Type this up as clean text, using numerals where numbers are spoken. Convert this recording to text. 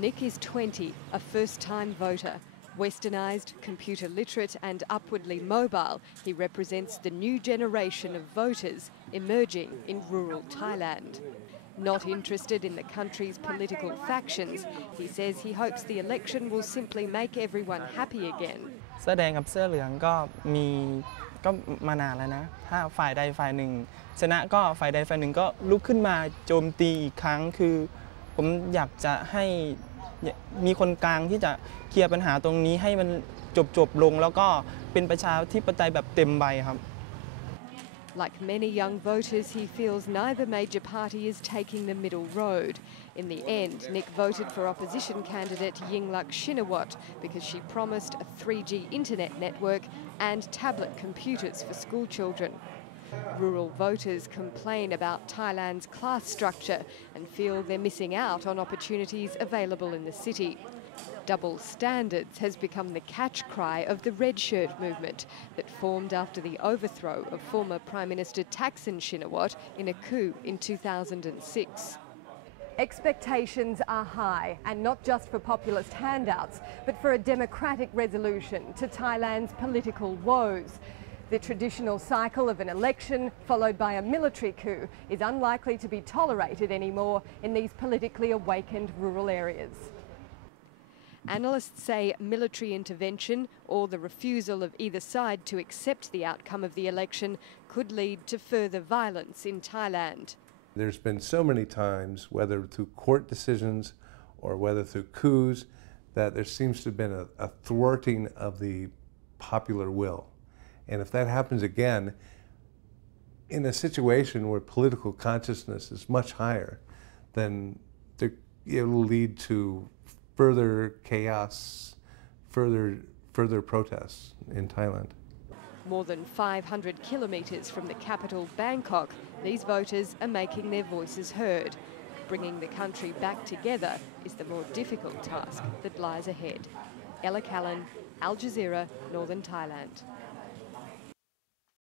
Nick is 20, a first-time voter. Westernised, computer literate and upwardly mobile, he represents the new generation of voters emerging in rural Thailand. Not interested in the country's political factions, he says he hopes the election will simply make everyone happy again. เสื้อแดงกับเสื้อเหลืองก็มานานแล้วนะถ้าฝ่ายใดฝ่ายหนึ่งชนะก็ฝ่ายใดฝ่ายหนึ่งก็ลุกขึ้นมาโจมตีอีกครั้งคือผมอยากจะให้มีคนกลางที่จะเคลียร์ปัญหาตรงนี้ให้มันจบลงแล้วก็เป็นประชาธิปไตยแบบเต็มใบครับ Like many young voters, he feels neither major party is taking the middle road. In the end, Nick voted for opposition candidate Yingluck Shinawat because she promised a 3G internet network and tablet computers for school children. Rural voters complain about Thailand's class structure and feel they're missing out on opportunities available in the city. Double standards has become the catch cry of the red shirt movement that formed after the overthrow of former Prime Minister Thaksin Shinawatra in a coup in 2006. Expectations are high, and not just for populist handouts, but for a democratic resolution to Thailand's political woes. The traditional cycle of an election followed by a military coup is unlikely to be tolerated anymore in these politically awakened rural areas. Analysts say military intervention or the refusal of either side to accept the outcome of the election could lead to further violence in Thailand. There's been so many times, whether through court decisions or whether through coups, that there seems to have been a thwarting of the popular will. And if that happens again, in a situation where political consciousness is much higher, then it will lead to further chaos, further protests in Thailand. More than 500 kilometres from the capital, Bangkok, these voters are making their voices heard. Bringing the country back together is the more difficult task that lies ahead. Ella Callan, Al Jazeera, Northern Thailand.